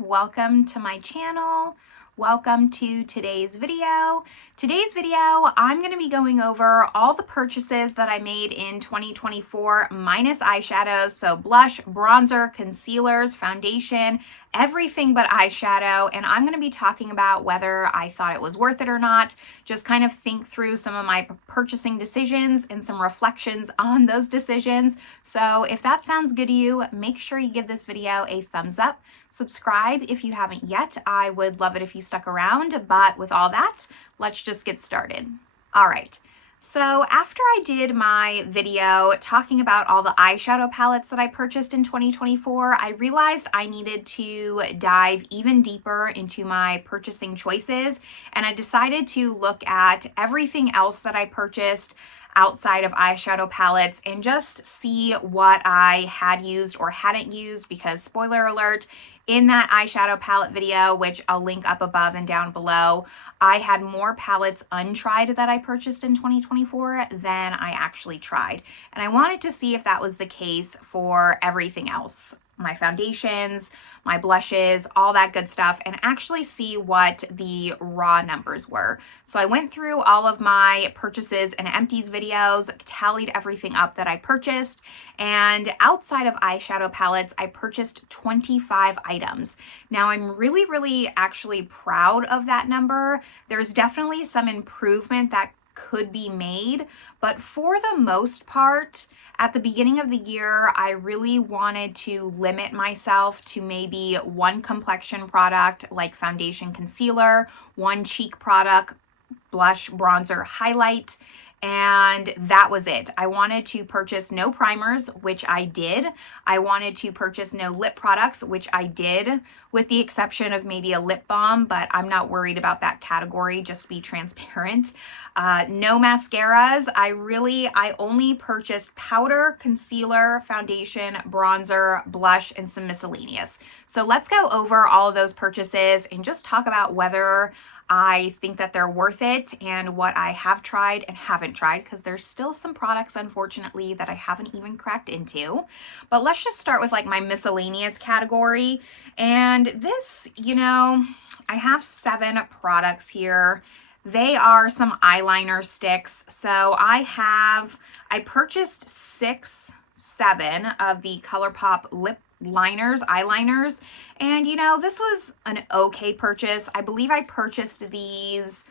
welcome to my channel. Welcome to today's video. I'm going to be going over all the purchases that I made in 2024 minus eyeshadows, so blush, bronzer, concealers, foundation, everything but eyeshadow, and I'm going to be talking about whether I thought it was worth it or not, just kind of think through some of my purchasing decisions and some reflections on those decisions. So if that sounds good to you, make sure you give this video a thumbs up, subscribe if you haven't yet. I would love it if you stuck around, but with all that, let's just get started. All right. So after I did my video talking about all the eyeshadow palettes that I purchased in 2024, I realized I needed to dive even deeper into my purchasing choices, and I decided to look at everything else that I purchased outside of eyeshadow palettes and just see what I had used or hadn't used, because spoiler alert, in that eyeshadow palette video, which I'll link up above and down below, I had more palettes untried that I purchased in 2024 than I actually tried. And I wanted to see if that was the case for everything else. My foundations, my blushes, all that good stuff, and actually see what the raw numbers were. So I went through all of my purchases and empties videos, tallied everything up that I purchased, and outside of eyeshadow palettes, I purchased 25 items. Now I'm really actually proud of that number. There's definitely some improvement that could be made, but for the most part, at the beginning of the year, I really wanted to limit myself to maybe one complexion product like foundation, concealer, one cheek product, blush, bronzer, highlight, and that was it. I wanted to purchase no primers, which I did. I wanted to purchase no lip products, which I did, with the exception of maybe a lip balm, but I'm not worried about that category, just to be transparent. No mascaras. I only purchased powder, concealer, foundation, bronzer, blush, and some miscellaneous. So let's go over all of those purchases and just talk about whether I think that they're worth it and what I have tried and haven't tried, because there's still some products, unfortunately, that I haven't even cracked into. But let's just start with like my miscellaneous category. And this, I have 7 products here. They are some eyeliner sticks. So I purchased 7 of the ColourPop lip eyeliners, and this was an okay purchase. I believe I purchased these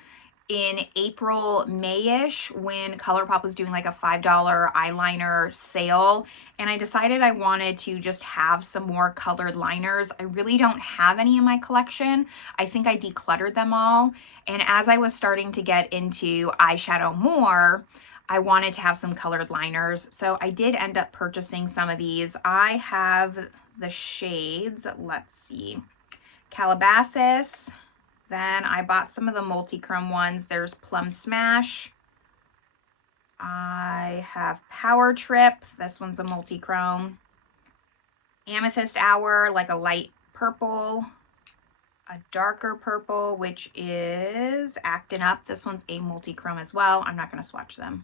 in April, May-ish, when ColourPop was doing like a $5 eyeliner sale, and I decided I wanted to just have some more colored liners. I really don't have any in my collection. I think I decluttered them all, and as I was starting to get into eyeshadow more, I wanted to have some colored liners, so I did end up purchasing some of these. I have the shades, let's see, Calabasas. Then I bought some of the multi-chrome ones. There's Plum Smash. I have Power Trip. This one's a multi-chrome. Amethyst Hour, like a light purple. A darker purple, which is Actin' Up. This one's a multi-chrome as well. I'm not going to swatch them.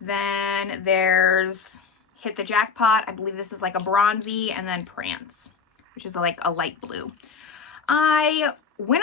Then there's Hit the Jackpot. I believe this is like a bronzy, and then Prance, which is like a light blue. When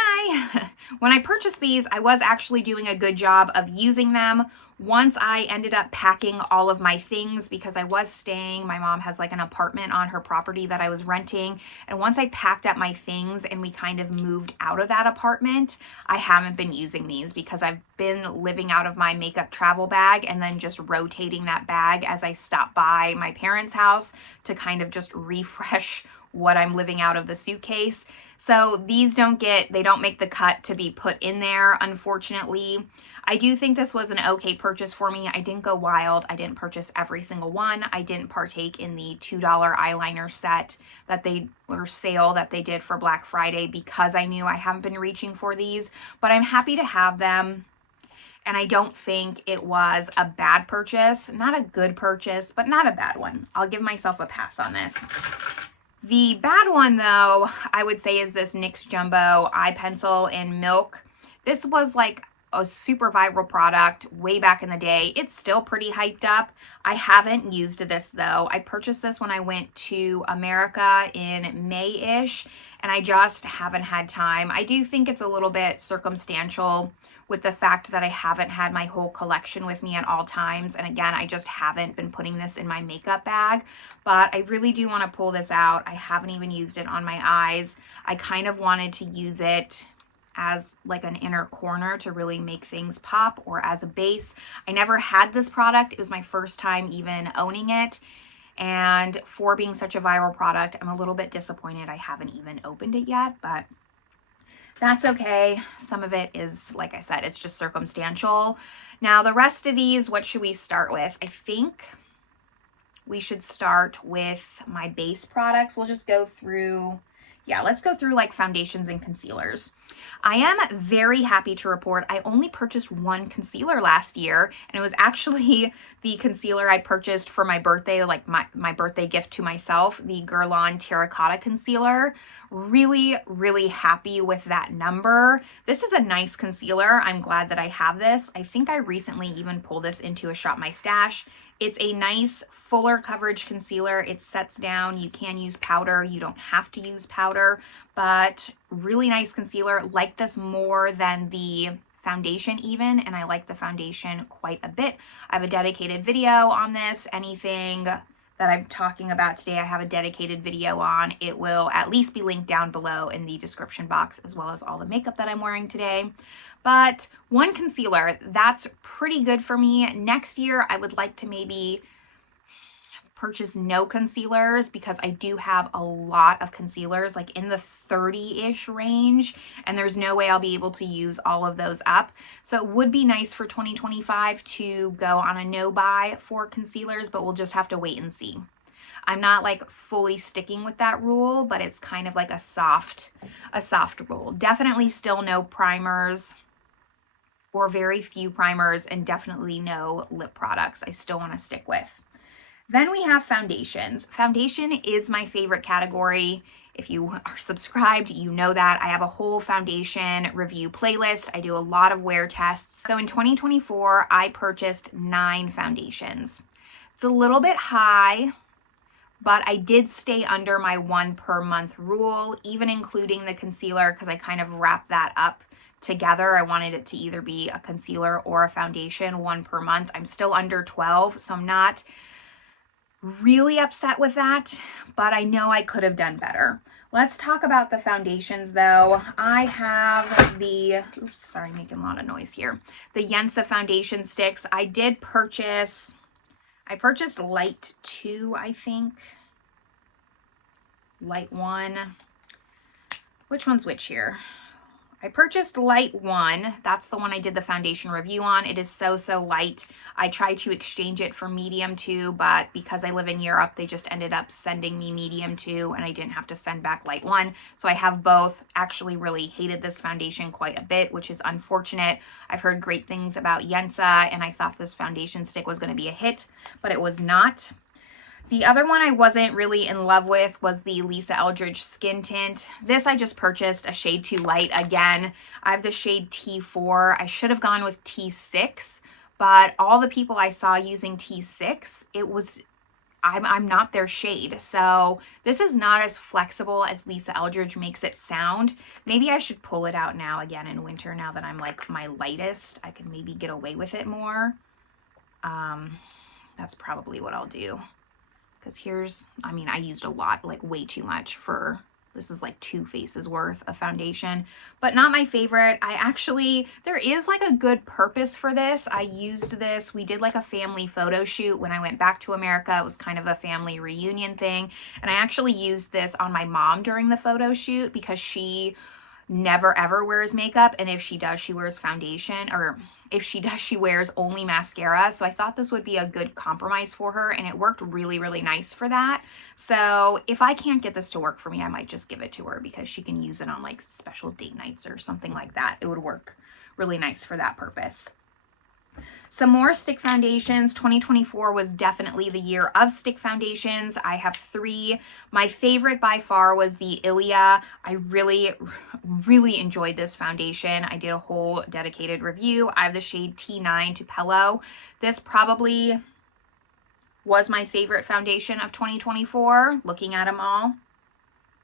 I purchased these, I was actually doing a good job of using them. Once I ended up packing all of my things, because I was staying, my mom has like an apartment on her property that I was renting, and once I packed up my things and we kind of moved out of that apartment, I haven't been using these because I've been living out of my makeup travel bag and then just rotating that bag as I stop by my parents' house to kind of just refresh what I'm living out of the suitcase. So these don't make the cut to be put in there, unfortunately. I do think this was an okay purchase for me. I didn't go wild. I didn't purchase every single one. I didn't partake in the $2 eyeliner set sale that they did for Black Friday, because I knew I haven't been reaching for these, but I'm happy to have them. And I don't think it was a bad purchase. Not a good purchase, but not a bad one. I'll give myself a pass on this. The bad one, though, I would say is this NYX Jumbo Eye Pencil in Milk. This was like a super viral product way back in the day. It's still pretty hyped up. I haven't used this though. I purchased this when I went to America in May-ish, and I just haven't had time. I do think it's a little bit circumstantial with the fact that I haven't had my whole collection with me at all times. And again, I just haven't been putting this in my makeup bag, but I really do want to pull this out. I haven't even used it on my eyes. I kind of wanted to use it as like an inner corner to really make things pop, or as a base. I never had this product. It was my first time even owning it. And for being such a viral product, I'm a little bit disappointed I haven't even opened it yet, but that's okay. Some of it is, like I said, it's just circumstantial. Now the rest of these, what should we start with? I think we should start with my base products. We'll just go through, yeah, let's go through like foundations and concealers. I am very happy to report I only purchased one concealer last year, and it was actually the concealer I purchased for my birthday, like my birthday gift to myself, the Guerlain Terracotta Concealer. Really, really happy with that number. This is a nice concealer. I'm glad that I have this. I think I recently even pulled this into a Shop My Stash. It's a nice fuller coverage concealer. It sets down. You can use powder. You don't have to use powder, but really nice concealer. Like this more than the foundation even, and I like the foundation quite a bit. I have a dedicated video on this. Anything that I'm talking about today, I have a dedicated video on. It will at least be linked down below in the description box, as well as all the makeup that I'm wearing today. But one concealer, that's pretty good for me. Next year, I would like to maybe purchase no concealers, because I do have a lot of concealers, like in the 30-ish range, and there's no way I'll be able to use all of those up. So it would be nice for 2025 to go on a no buy for concealers, but we'll just have to wait and see. I'm not like fully sticking with that rule, but it's kind of like a soft rule. Definitely still no primers, or very few primers, and definitely no lip products I still want to stick with. Then we have foundations. Foundation is my favorite category. If you are subscribed, you know that. I have a whole foundation review playlist. I do a lot of wear tests. So in 2024, I purchased 9 foundations. It's a little bit high, but I did stay under my 1 per month rule, even including the concealer, because I kind of wrapped that up together. I wanted it to either be a concealer or a foundation, 1 per month. I'm still under 12, so I'm not really upset with that, but I know I could have done better. Let's talk about the foundations though. I have the, oops, sorry, making a lot of noise here. The Yensa foundation sticks. I purchased Light 2, I think. Light 1. Which one's which here? I purchased Light 1. That's the one I did the foundation review on. It is so light. I tried to exchange it for medium 2, but because I live in Europe, they just ended up sending me medium 2, and I didn't have to send back Light 1. So I have both. Actually really hated this foundation quite a bit, which is unfortunate. I've heard great things about Yensa, and I thought this foundation stick was going to be a hit, but it was not. The other one I wasn't really in love with was the Lisa Eldridge Skin Tint. This I just purchased a shade too light again. I have the shade T4. I should have gone with T6, but all the people I saw using T6, I'm not their shade. So this is not as flexible as Lisa Eldridge makes it sound. Maybe I should pull it out now again in winter, now that I'm like my lightest. I can maybe get away with it more. That's probably what I'll do. Because here's, I mean, I used a lot, like way too much for, this is like 2 faces worth of foundation, but not my favorite. There is like a good purpose for this. I used this, we did like a family photo shoot when I went back to America. It was kind of a family reunion thing. And I actually used this on my mom during the photo shoot, because she never ever wears makeup, and if she does, she wears foundation, or if she does, she wears only mascara. So I thought this would be a good compromise for her, and it worked really nice for that. So if I can't get this to work for me, I might just give it to her, because she can use it on like special date nights or something like that. It would work really nice for that purpose. Some more stick foundations. 2024 was definitely the year of stick foundations. I have 3. My favorite by far was the Ilia. I really enjoyed this foundation. I did a whole dedicated review. I have the shade T9 Tupelo. This probably was my favorite foundation of 2024, looking at them all.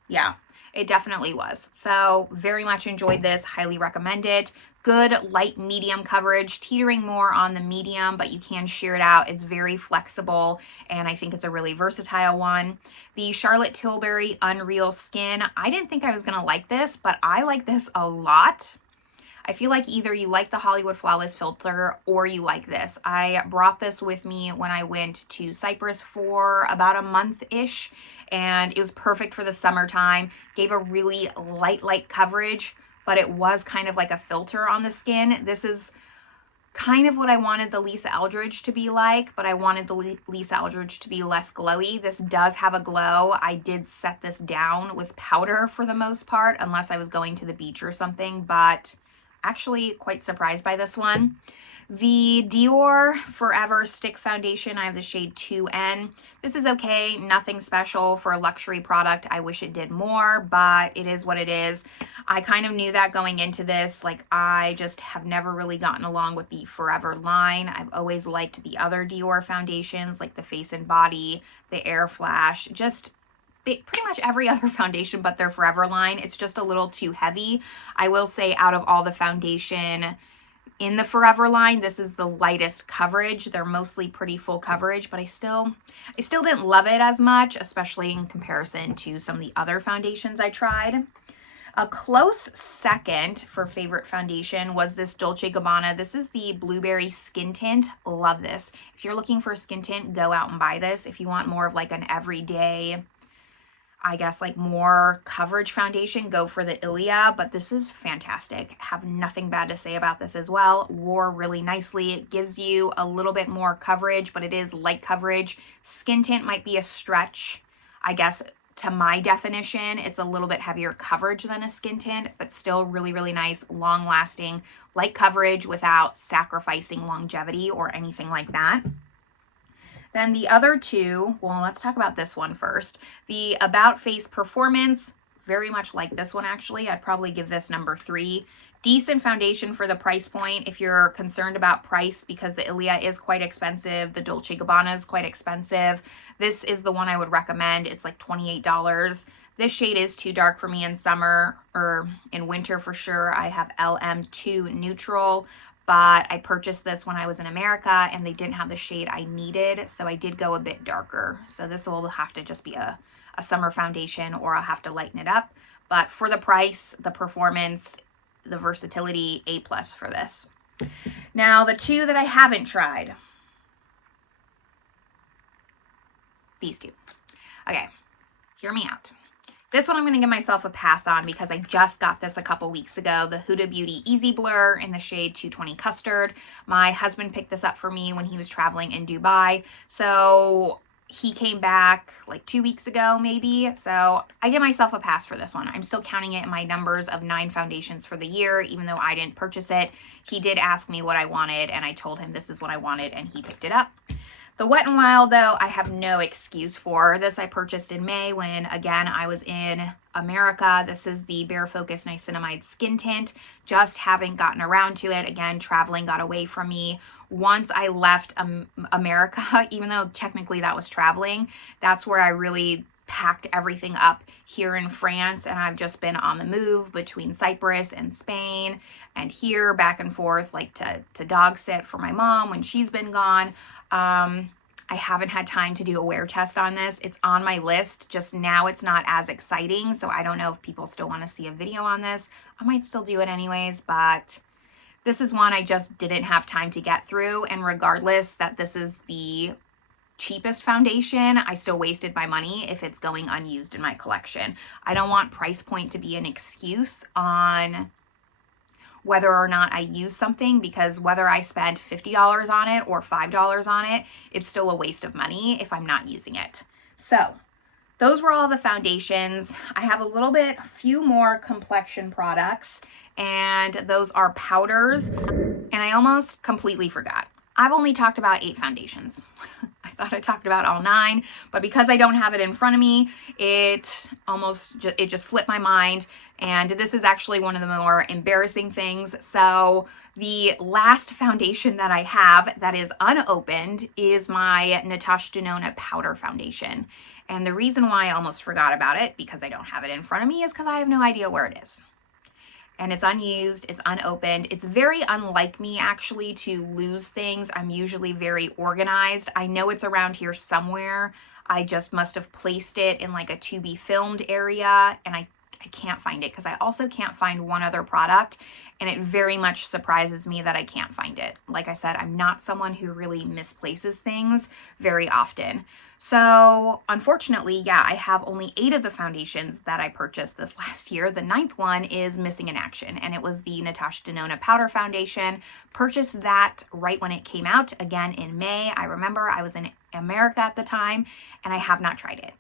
Yeah. It definitely was. So very much enjoyed this, highly recommend it. Good light medium coverage, teetering more on the medium, but you can sheer it out. It's very flexible, and I think it's a really versatile one. The Charlotte Tilbury Unreal Skin. I didn't think I was gonna like this, but I like this a lot. I feel like either you like the Hollywood Flawless filter or you like this. I brought this with me when I went to Cyprus for about a month-ish, and it was perfect for the summertime. Gave a really light coverage, but it was kind of like a filter on the skin. This is kind of what I wanted the Lisa Eldridge to be like, but I wanted the Lisa Eldridge to be less glowy. This does have a glow. I did set this down with powder for the most part, unless I was going to the beach or something, but actually quite surprised by this one. The Dior Forever Stick Foundation, I have the shade 2N. This is okay, nothing special for a luxury product. I wish it did more, but it is what it is. I kind of knew that going into this. Like, I just have never really gotten along with the Forever line. I've always liked the other Dior foundations, like the Face and Body, the Air Flash, just pretty much every other foundation but their Forever line. It's just a little too heavy. I will say out of all the foundation in the Forever line, this is the lightest coverage. They're mostly pretty full coverage, but I still didn't love it as much, especially in comparison to some of the other foundations I tried. A close second for favorite foundation was this Dolce & Gabbana. This is the Blueberry Skin Tint. Love this. If you're looking for a skin tint, go out and buy this. If you want more of like an everyday, I guess like more coverage foundation, go for the Ilia, but this is fantastic. Have nothing bad to say about this as well. Wore really nicely. It gives you a little bit more coverage, but it is light coverage. Skin tint might be a stretch, I guess, to my definition. It's a little bit heavier coverage than a skin tint, but still really, really nice, long lasting, light coverage without sacrificing longevity or anything like that. Then the other two, well, let's talk about this one first. The About Face Performance, very much like this one actually. I'd probably give this number 3. Decent foundation for the price point if you're concerned about price, because the Ilia is quite expensive. The Dolce & Gabbana is quite expensive. This is the one I would recommend. It's like $28. This shade is too dark for me in summer, or in winter for sure. I have LM2 Neutral, but I purchased this when I was in America and they didn't have the shade I needed, so I did go a bit darker. So this will have to just be a summer foundation, or I'll have to lighten it up. But for the price, the performance, the versatility, A+ for this. Now the two that I haven't tried, these two. Okay, hear me out. This one I'm going to give myself a pass on because I just got this a couple weeks ago. The Huda Beauty Easy Blur in the shade 220 Custard. My husband picked this up for me when he was traveling in Dubai. So he came back like 2 weeks ago maybe. So I give myself a pass for this one. I'm still counting it in my numbers of 9 foundations for the year, even though I didn't purchase it. He did ask me what I wanted and I told him this is what I wanted and he picked it up. The Wet n Wild, though, I have no excuse for. This I purchased in May when, again, I was in America. This is the Bare Focus Niacinamide Skin Tint. Just haven't gotten around to it. Again, traveling got away from me. Once I left America, even though technically that was traveling, that's where I really packed everything up here in France, and I've just been on the move between Cyprus and Spain and here back and forth, like to dog sit for my mom when she's been gone. I haven't had time to do a wear test on this. It's on my list, just now it's not as exciting, so I don't know if people still want to see a video on this. I might still do it anyways, but this is one I just didn't have time to get through, and regardless that this is the cheapest foundation, I still wasted my money if it's going unused in my collection. I don't want price point to be an excuse on whether or not I use something, because whether I spend $50 on it or $5 on it, it's still a waste of money if I'm not using it. So those were all the foundations. I have a few more complexion products, and those are powders, and I almost completely forgot. I've only talked about 8 foundations. I thought I talked about all 9, but because I don't have it in front of me, it just slipped my mind. And this is actually one of the more embarrassing things. So the last foundation that I have that is unopened is my Natasha Denona powder foundation. And the reason why I almost forgot about it, because I don't have it in front of me, is because I have no idea where it is. And it's unused, it's unopened. It's very unlike me actually to lose things. I'm usually very organized. I know it's around here somewhere. I just must have placed it in like a to be filmed area, and I can't find it because I also can't find one other product, and it very much surprises me that I can't find it. Like I said, I'm not someone who really misplaces things very often. So unfortunately, yeah, I have only 8 of the foundations that I purchased this last year. The 9th one is missing in action, and it was the Natasha Denona Powder Foundation. Purchased that right when it came out, again in May. I remember I was in America at the time, and I have not tried it.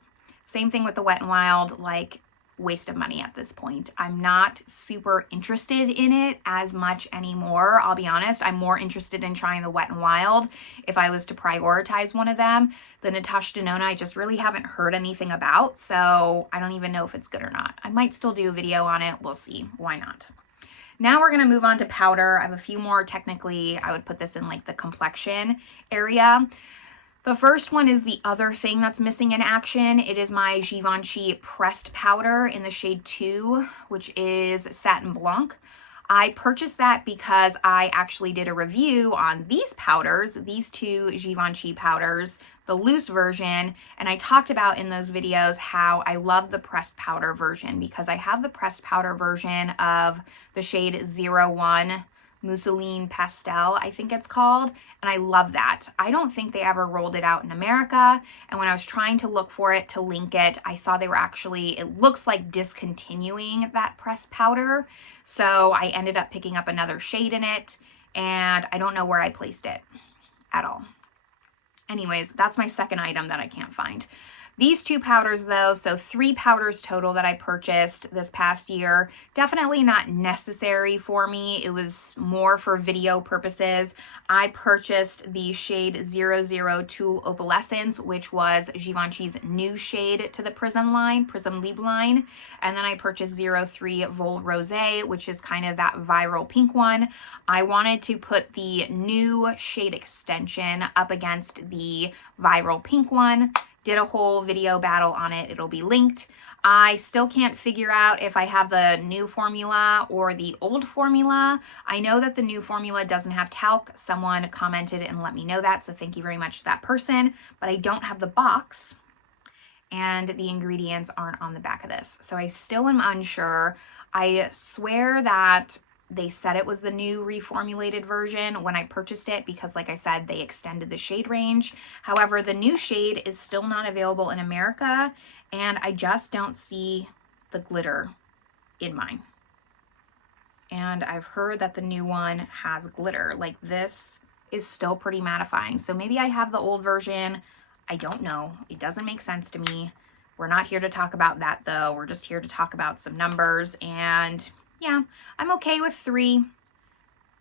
Same thing with the Wet n Wild, like, waste of money at this point. I'm not super interested in it as much anymore. I'll be honest, I'm more interested in trying the Wet n Wild if I was to prioritize one of them. The Natasha Denona, I just really haven't heard anything about, so I don't even know if it's good or not. I might still do a video on it. We'll see. Why not? Now we're going to move on to powder. I have a few more. Technically, I would put this in like the complexion area. The first one is the other thing that's missing in action. It is my Givenchy pressed powder in the shade 2, which is Satin Blanc. I purchased that because I actually did a review on these powders, these 2 Givenchy powders, the loose version, and I talked about in those videos how I love the pressed powder version because I have the pressed powder version of the shade 01 Mousseline Pastel, I think it's called, and I love that. I don't think they ever rolled it out in America, and when I was trying to look for it to link it, I saw they were actually, it looks like discontinuing that pressed powder, so I ended up picking up another shade in it, and I don't know where I placed it at all. Anyways, that's my second item that I can't find. These 2 powders though, so 3 powders total that I purchased this past year, definitely not necessary for me. It was more for video purposes. I purchased the shade 002 Opalescence, which was Givenchy's new shade to the Prism Lib line. And then I purchased 03 Vol Rosé, which is kind of that viral pink one. I wanted to put the new shade extension up against the viral pink one. Did a whole video battle on it. It'll be linked. I still can't figure out if I have the new formula or the old formula. I know that the new formula doesn't have talc. Someone commented and let me know that, so thank you very much to that person. But I don't have the box, and the ingredients aren't on the back of this. So I still am unsure. I swear that they said it was the new reformulated version when I purchased it because, like I said, they extended the shade range. However, the new shade is still not available in America, and I just don't see the glitter in mine. And I've heard that the new one has glitter. Like, this is still pretty mattifying. So maybe I have the old version. I don't know. It doesn't make sense to me. We're not here to talk about that though. We're just here to talk about some numbers, and yeah, I'm okay with 3.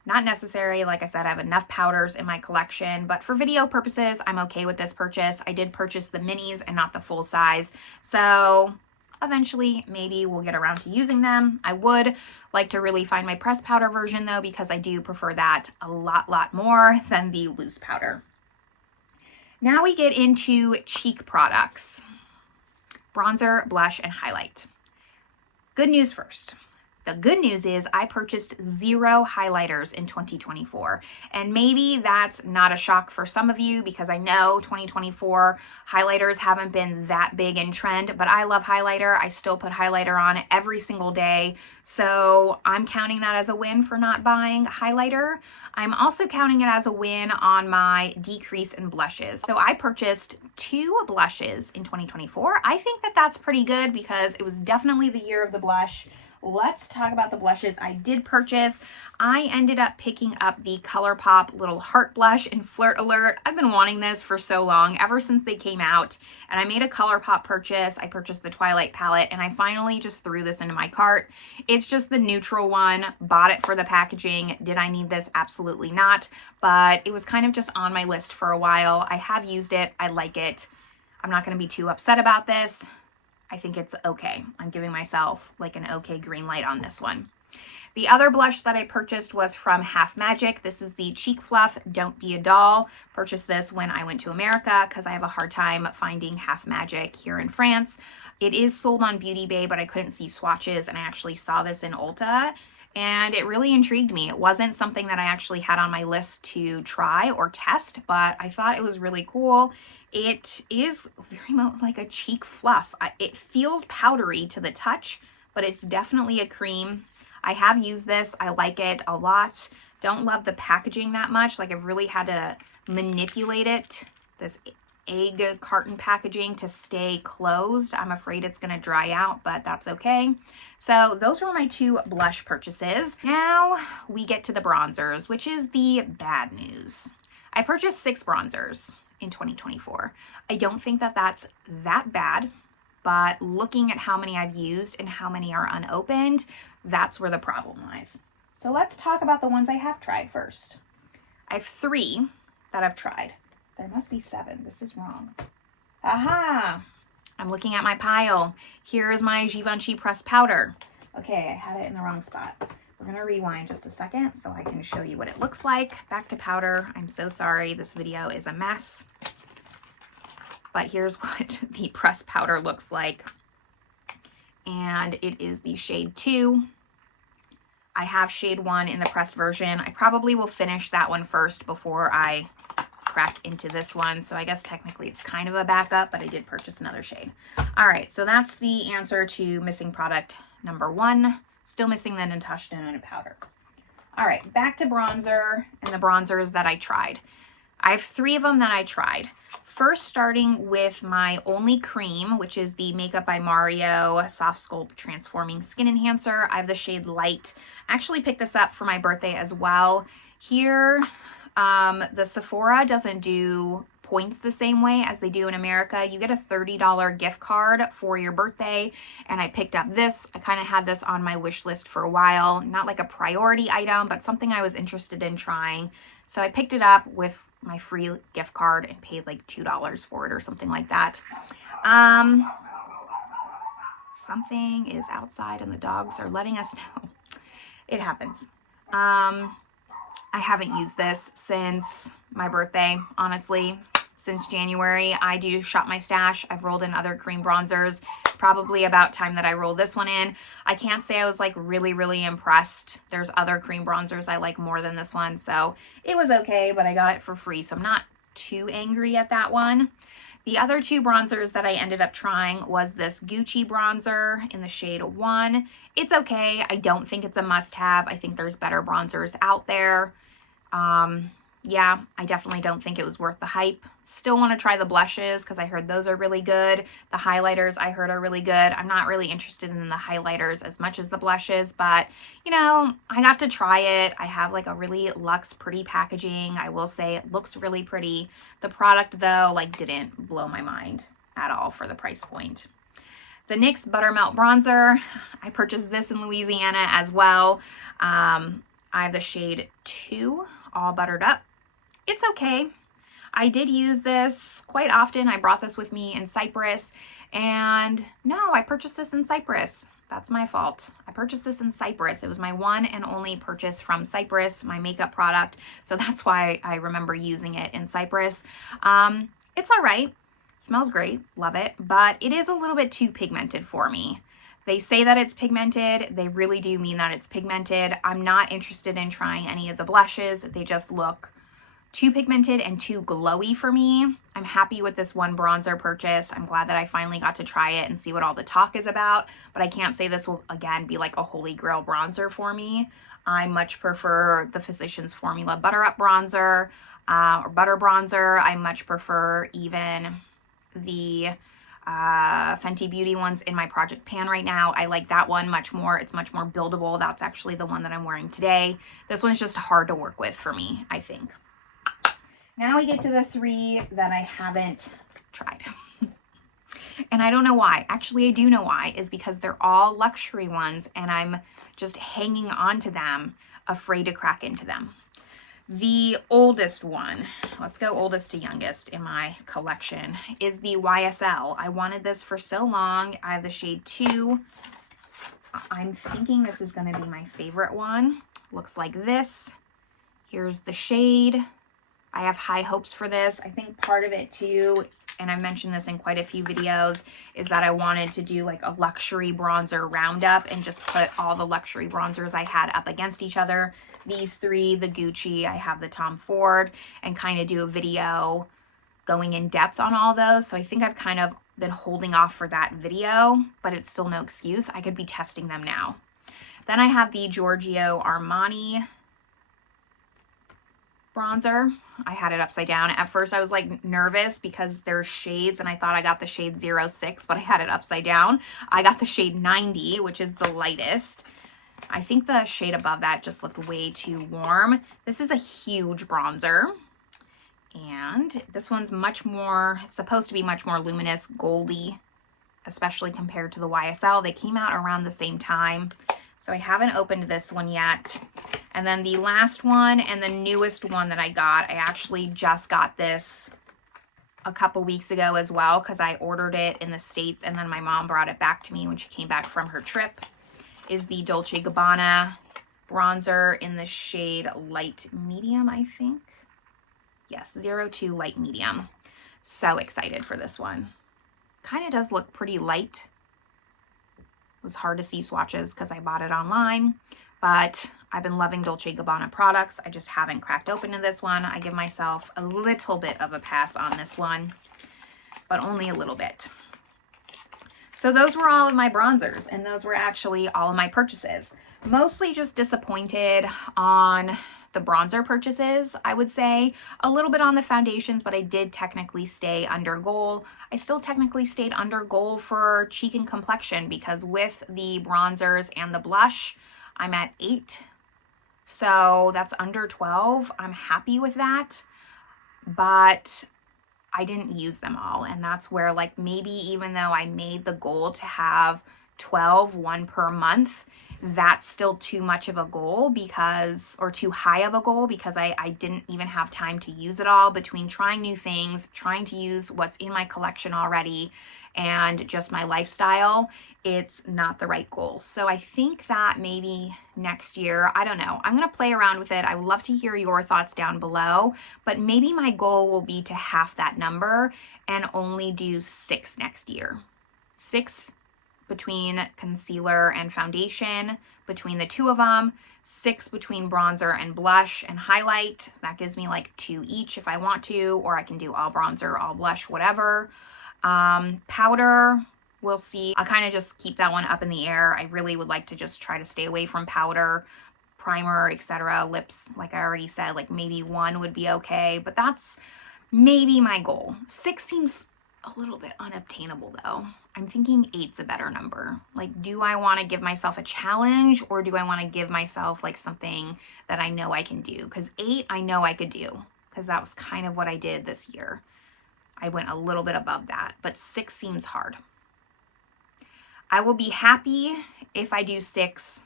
Not necessary. Like I said, I have enough powders in my collection, but for video purposes, I'm okay with this purchase. I did purchase the minis and not the full size, so eventually maybe we'll get around to using them. I would like to really find my pressed powder version though, because I do prefer that a lot more than the loose powder. Now we get into cheek products. Bronzer, blush, and highlight. Good news first. The good news is I purchased 0 highlighters in 2024, and maybe that's not a shock for some of you because I know 2024 highlighters haven't been that big in trend, but I love highlighter. I still put highlighter on every single day, so I'm counting that as a win for not buying highlighter. I'm also counting it as a win on my decrease in blushes. So I purchased 2 blushes in 2024. I think that that's pretty good because it was definitely the year of the blush. Let's talk about the blushes I did purchase. I ended up picking up the ColourPop little heart blush in Flirt Alert. I've been wanting this for so long, ever since they came out, and I made a ColourPop purchase. I purchased the Twilight palette, and I finally just threw this into my cart. It's just the neutral one. Bought it for the packaging. Did I need this? Absolutely not, but it was kind of just on my list for a while. I have used it. I like it. I'm not going to be too upset about this. I think it's okay. I'm giving myself like an okay green light on this one. The other blush that I purchased was from Half Magic. This is the Cheek Fluff Don't Be a Doll. Purchased this when I went to America because I have a hard time finding Half Magic here in France. It is sold on Beauty Bay, but I couldn't see swatches, and I actually saw this in Ulta, and it really intrigued me. It wasn't something that I actually had on my list to try or test, but I thought it was really cool. It is very much like a cheek fluff. It feels powdery to the touch, but it's definitely a cream. I have used this. I like it a lot. Don't love the packaging that much. Like, I really had to manipulate it, this egg carton packaging, to stay closed. I'm afraid it's going to dry out, but that's okay. So those were my two blush purchases. Now we get to the bronzers, which is the bad news. I purchased 6 bronzers in 2024. I don't think that that's that bad, but looking at how many I've used and how many are unopened, that's where the problem lies. So let's talk about the ones I have tried first. I have 3 that I've tried. There must be 7. This is wrong. Aha! I'm looking at my pile. Here is my Givenchy pressed powder. Okay, I had it in the wrong spot. We're going to rewind just a second so I can show you what it looks like. Back to powder. I'm so sorry. This video is a mess. But here's what the pressed powder looks like. And it is the shade 2. I have shade 1 in the pressed version. I probably will finish that one first before I crack into this one. So I guess technically it's kind of a backup, but I did purchase another shade. All right, so that's the answer to missing product number 1. Still missing the Natasha Denona powder. All right, back to bronzer and the bronzers that I tried. I have 3 of them that I tried. First, starting with my only cream, which is the Makeup by Mario Soft Sculpt Transforming Skin Enhancer. I have the shade Light. I actually picked this up for my birthday as well. Here, the Sephora doesn't do points the same way as they do in America. You get a $30 gift card for your birthday, and I picked up this. I kind of had this on my wish list for a while. Not like a priority item, but something I was interested in trying. So I picked it up with my free gift card and paid like $2 for it or something like that. Something is outside and the dogs are letting us know. It happens. I haven't used this since my birthday, honestly. Since January, I do shop my stash. I've rolled in other cream bronzers. It's probably about time that I roll this one in. I can't say I was like really impressed. There's other cream bronzers I like more than this one, so it was okay, but I got it for free, so I'm not too angry at that one. The other 2 bronzers that I ended up trying was this Gucci bronzer in the shade 1. It's okay. I don't think it's a must-have. I think there's better bronzers out there. Yeah, I definitely don't think it was worth the hype. Still want to try the blushes because I heard those are really good. The highlighters I heard are really good. I'm not really interested in the highlighters as much as the blushes, but you know, I got to try it. I have like a really luxe pretty packaging. I will say it looks really pretty. The product though, like, didn't blow my mind at all for the price point. The NYX Buttermelt Bronzer, I purchased this in Louisiana as well. I have the shade 2, all buttered up. It's okay. I did use this quite often. I brought this with me in Cyprus, and no, I purchased this in Cyprus. That's my fault. I purchased this in Cyprus. It was my one and only purchase from Cyprus, my makeup product. So that's why I remember using it in Cyprus. It's all right. Smells great. Love it. But it is a little bit too pigmented for me. They say that it's pigmented. They really do mean that it's pigmented. I'm not interested in trying any of the blushes. They just look too pigmented and too glowy for me. I'm happy with this one bronzer purchase. I'm glad that I finally got to try it and see what all the talk is about, but I can't say this will again be like a holy grail bronzer for me. I much prefer the Physicians Formula Butter Up Bronzer or Butter Bronzer. I much prefer even the Fenty Beauty ones in my project pan right now. I like that one much more. It's much more buildable. That's actually the one that I'm wearing today. This one's just hard to work with for me, I think. Now we get to the 3 that I haven't tried. And I don't know why. Actually, I do know why. Is because they're all luxury ones and I'm just hanging on to them, afraid to crack into them. The oldest one, let's go oldest to youngest in my collection, is the YSL. I wanted this for so long. I have the shade 2. I'm thinking this is going to be my favorite one. Looks like this. Here's the shade. I have high hopes for this. I think part of it too, and I mentioned this in quite a few videos, is that I wanted to do like a luxury bronzer roundup and just put all the luxury bronzers I had up against each other. These three, the Gucci, I have the Tom Ford, and kind of do a video going in depth on all those. So I think I've kind of been holding off for that video, but it's still no excuse. I could be testing them now. Then I have the Giorgio Armani bronzer. I had it upside down. At first I was like nervous because there's shades and I thought I got the shade 06, but I had it upside down. I got the shade 90, which is the lightest. I think the shade above that just looked way too warm. This is a huge bronzer. And this one's much more, it's supposed to be much more luminous, goldy, especially compared to the YSL. They came out around the same time. So I haven't opened this one yet. And then the last one and the newest one that I got, I actually just got this a couple weeks ago as well because I ordered it in the States and then my mom brought it back to me when she came back from her trip, is the Dolce & Gabbana bronzer in the shade light medium, I think. Yes, 02 light medium. So excited for this one. Kind of does look pretty light. It was hard to see swatches because I bought it online, but I've been loving Dolce & Gabbana products. I just haven't cracked open to this one. I give myself a little bit of a pass on this one, but only a little bit. So those were all of my bronzers, and those were actually all of my purchases. Mostly just disappointed on the bronzer purchases, I would say. A little bit on the foundations, but I did technically stay under goal. I still technically stayed under goal for cheek and complexion because with the bronzers and the blush, I'm at 8. So that's under 12. I'm happy with that, but I didn't use them all. And that's where, like, maybe even though I made the goal to have 12, one per month, that's still too much of a goal because, or too high of a goal because I didn't even have time to use it all between trying new things, trying to use what's in my collection already, and just my lifestyle. It's not the right goal. So I think that maybe next year, I don't know, I'm going to play around with it. I would love to hear your thoughts down below, but maybe my goal will be to half that number and only do 6 next year. 6 between concealer and foundation, between the two of them, 6 between bronzer and blush and highlight. That gives me like 2 each if I want to, or I can do all bronzer, all blush, whatever. Powder, we'll see. I'll kind of just keep that one up in the air. I really would like to just try to stay away from powder, primer, etc. Lips, like I already said, like maybe 1 would be okay, but that's maybe my goal. 6 seems a little bit unobtainable though. I'm thinking 8's a better number. Like, do I want to give myself a challenge or do I want to give myself like something that I know I can do? Because 8 I know I could do because that was kind of what I did this year. I went a little bit above that, but 6 seems hard. I will be happy if I do 6.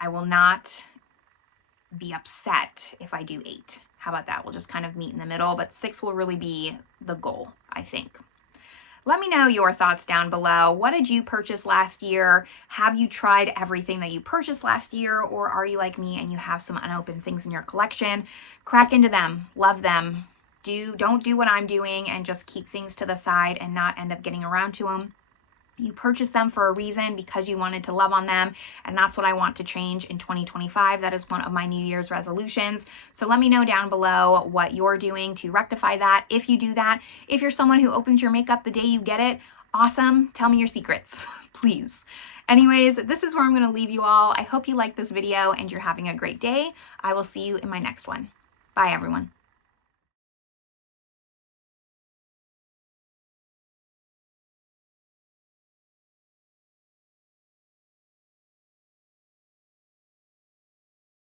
I will not be upset if I do 8. How about that? We'll just kind of meet in the middle, but 6 will really be the goal, I think. Let me know your thoughts down below. What did you purchase last year? Have you tried everything that you purchased last year, or are you like me and you have some unopened things in your collection? Crack into them, love them. Don't do what I'm doing and just keep things to the side and not end up getting around to them. You purchased them for a reason because you wanted to love on them, and that's what I want to change in 2025. That is one of my New Year's resolutions. So let me know down below what you're doing to rectify that. If you do that, if you're someone who opens your makeup the day you get it, awesome. Tell me your secrets, please. Anyways, this is where I'm going to leave you all. I hope you liked this video and you're having a great day. I will see you in my next one. Bye, everyone.